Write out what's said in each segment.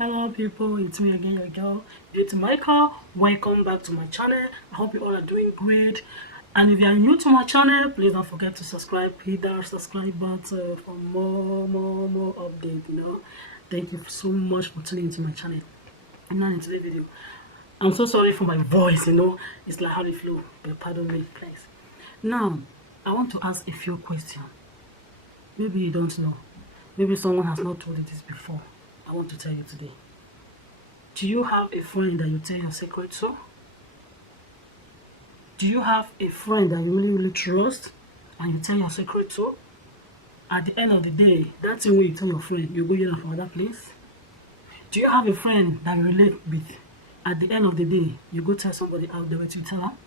Hello people, it's me again, your girl, it's Michael. Welcome back to my channel. I hope you all are doing great. And if you are new to my channel, please don't forget to subscribe. Hit that subscribe button for more updates. Thank you so much for tuning into my channel. And now in today's video, I'm so sorry for my voice, it's like how they flow, but pardon me, please. Now, I want to ask a few questions. Maybe you don't know. Maybe someone has not told you this before. I want to tell you today. Do you have a friend that you tell your secret to? Do you have a friend that you really trust and you tell your secret to? At the end of the day, that thing when you tell your friend, you go yell from that place. Do you have a friend that you relate with? At the end of the day, you go tell somebody out there what you tell them?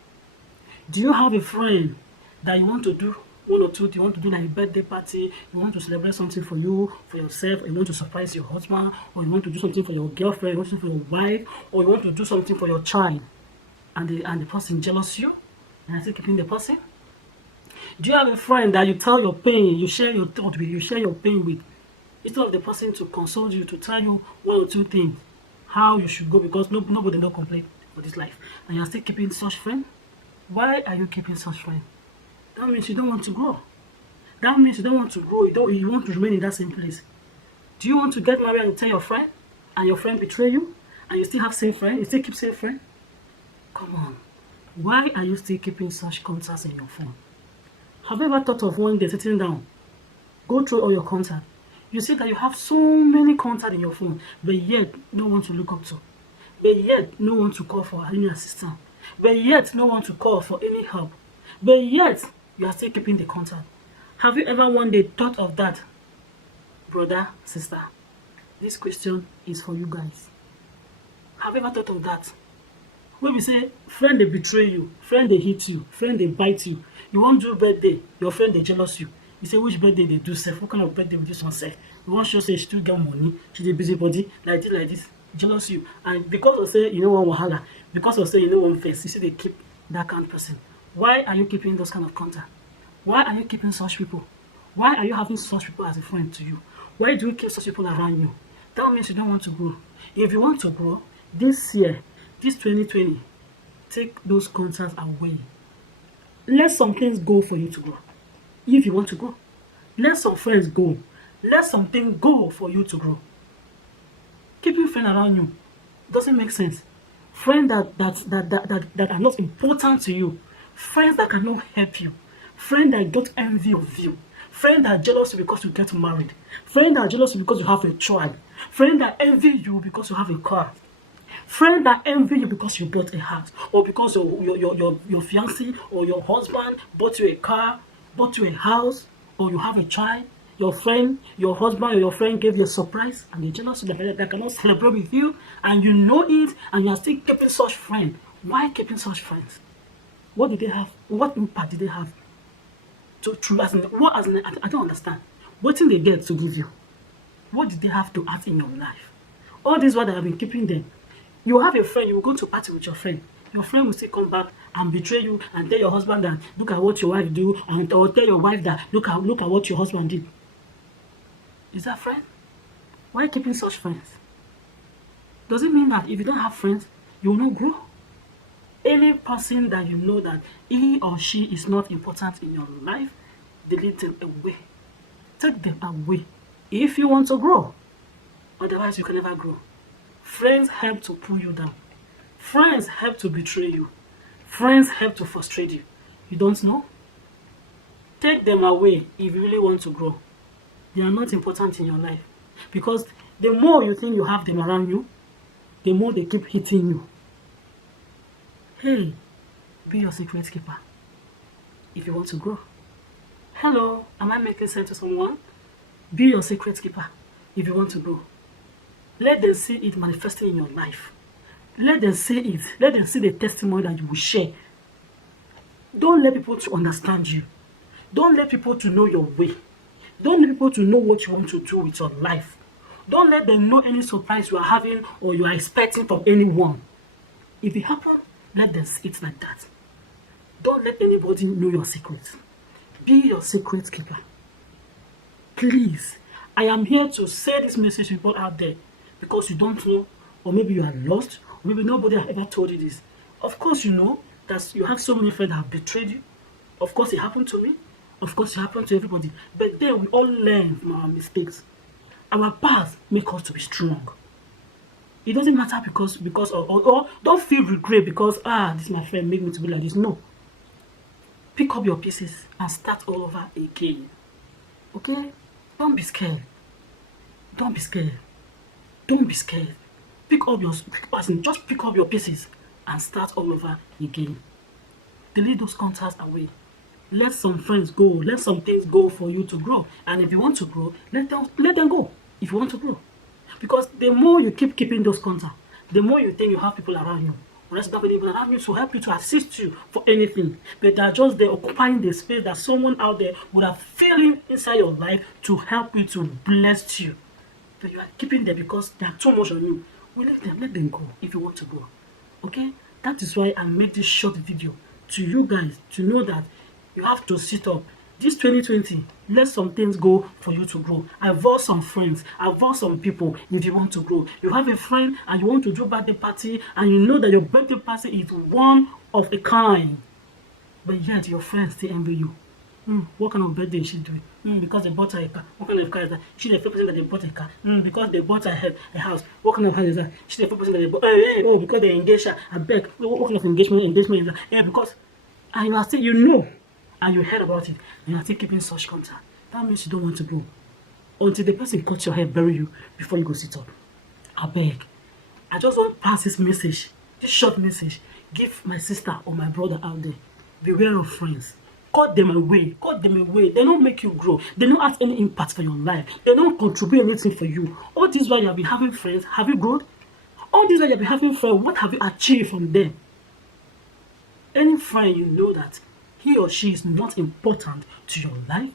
Do you have a friend that you want to do one or two, you want to do like a birthday party, you want to celebrate something for you, for yourself, or you want to surprise your husband, or you want to do something for your girlfriend, or something for your wife, or you want to do something for your child, and the person jealous you, and I still keeping the person? Do you have a friend that you tell your pain, you share your thought with, you share your pain with, instead of the person to console you, to tell you one or two things, how you should go, because nobody no complain for this life, and you're still keeping such friend? Why are you keeping such friend? That means you don't want to grow. That means you don't want to grow. You want to remain in that same place. Do you want to get married and tell your friend, and your friend betray you, and you still have same friend? You still keep same friend? Come on. Why are you still keeping such contacts in your phone? Have you ever thought of one day sitting down, go through all your contacts? You see that you have so many contacts in your phone, but yet no one to look up to. But yet no one to call for any assistance. But yet no one to call for any help. But yet you are still keeping the contact. Have you ever one day thought of that? Brother, sister, this question is for you guys. Have you ever thought of that? When we say friend they betray you, friend they hit you, friend they bite you, you want to do birthday, your friend they jealous you. You say which birthday they do self, what kind of birthday will this one say? You want to say she still get money, she a busy body, like this, jealous you. And because of say you know one wahala, because of say you know one face, you see they keep that kind of person. Why are you keeping those kind of contact? Why are you keeping such people? Why are you having such people as a friend to you? Why do you keep such people around you? That means you don't want to grow. If you want to grow, this year, this 2020, take those contacts away. Let some things go for you to grow. If you want to grow, let some friends go. Let something go for you to grow. Keeping friends around you doesn't make sense. Friends that are not important to you. Friends that cannot help you. Friends that don't envy of you. Friends that are jealous because you get married. Friends that are jealous because you have a child. Friends that envy you because you have a car. Friends that envy you because you bought a house, or because your fiancé or your husband bought you a car, bought you a house, or you have a child. Your friend, your husband or your friend gave you a surprise, and they're jealous that they cannot celebrate with you, and you know it, and you are still keeping such friends. Why keeping such friends? What did they have? What impact did they have? I don't understand. What did they get to give you? What did they have to add in your life? All this what I have been keeping them. You have a friend, you will go to party with your friend. Your friend will still come back and betray you and tell your husband that look at what your wife do, or tell your wife that look at what your husband did. Is that friend? Why keeping such friends? Does it mean that if you don't have friends, you will not grow? Any person that you know that he or she is not important in your life, delete them away. Take them away if you want to grow. Otherwise, you can never grow. Friends help to pull you down. Friends help to betray you. Friends help to frustrate you. You don't know? Take them away if you really want to grow. They are not important in your life. Because the more you think you have them around you, the more they keep hitting you. Hey, be your secret keeper if you want to grow. Hello, am I making sense to someone? Be your secret keeper if you want to grow. Let them see it manifesting in your life. Let them see it. Let them see the testimony that you will share. Don't let people to understand you. Don't let people to know your way. Don't let people to know what you want to do with your life. Don't let them know any surprise you are having or you are expecting from anyone. If it happens, let them see it like that. Don't let anybody know your secrets. Be your secret keeper. Please, I am here to say this message to people out there because you don't know, or maybe you are lost, or maybe nobody has ever told you this. Of course, you know that you have so many friends that have betrayed you. Of course, it happened to me. Of course, it happened to everybody. But then we all learn from our mistakes. Our past make us to be strong. It doesn't matter because of, or don't feel regret because this my friend made me to be like this. No. Pick up your pieces and start all over again. Okay? Don't be scared. Don't be scared. Don't be scared. Just pick up your pieces and start all over again. Delete those contacts away. Let some friends go. Let some things go for you to grow. And if you want to grow, let them go. If you want to grow. Because the more you keep keeping those contacts, the more you think you have people around you. Rest not people around you to help you, to assist you for anything. But they're just there occupying the space that someone out there would have filled inside your life to help you, to bless you. But you are keeping them because they are too much on you. Well, let them go if you want to go. Okay? That is why I make this short video to you guys to know that you have to sit up. This 2020, let some things go for you to grow. Avoid some friends, avoid some people if you want to grow. You have a friend and you want to do birthday party and you know that your birthday party is one of a kind. But yet your friends still envy you. What kind of birthday is she doing? Because they bought her a car. What kind of car is that? She's the first person that they bought a car. Because they bought her a house. What kind of house is that? She's the first person that they bought. Because they engaged her. I beg. What kind of engagement is that? Because and you are still, you know, and you heard about it, and you are still keeping such contact. That means you don't want to grow. Until the person cuts your hair, bury you before you go sit up. I beg. I just want to pass this message, this short message. Give my sister or my brother out there. Beware of friends. Cut them away. Cut them away. They don't make you grow. They don't have any impact for your life. They don't contribute anything for you. All this while you have been having friends, have you grown? All this while you have been having friends, what have you achieved from them? Any friend you know that he or she is not important to your life,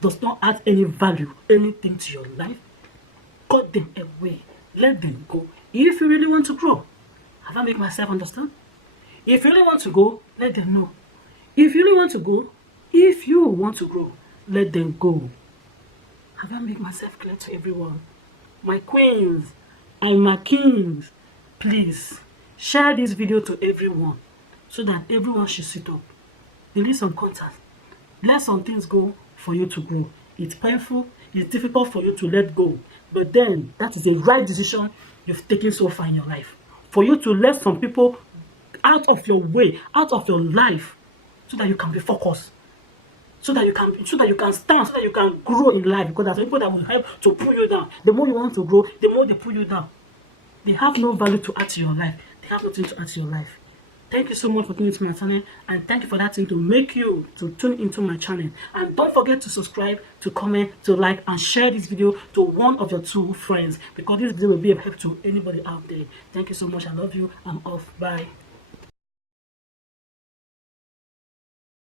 does not add any value, anything to your life, cut them away. Let them go. If you really want to grow, have I made myself understand? If you really want to go, let them know. If you really want to go, if you want to grow, let them go. Have I made myself clear to everyone? My queens and my kings, please share this video to everyone so that everyone should sit up. Delete some contact. Let some things go for you to grow. It's painful, it's difficult for you to let go. But then that is the right decision you've taken so far in your life. For you to let some people out of your way, out of your life, so that you can be focused. So that you can stand, so that you can grow in life. Because there's people that will help to pull you down. The more you want to grow, the more they pull you down. They have no value to add to your life. They have nothing to add to your life. Thank you so much for tuning into my channel, and thank you for that thing to make you to tune into my channel. And don't forget to subscribe, to comment, to like, and share this video to one of your 2 friends, because this video will be of help to anybody out there. Thank you so much. I love you. I'm off. Bye.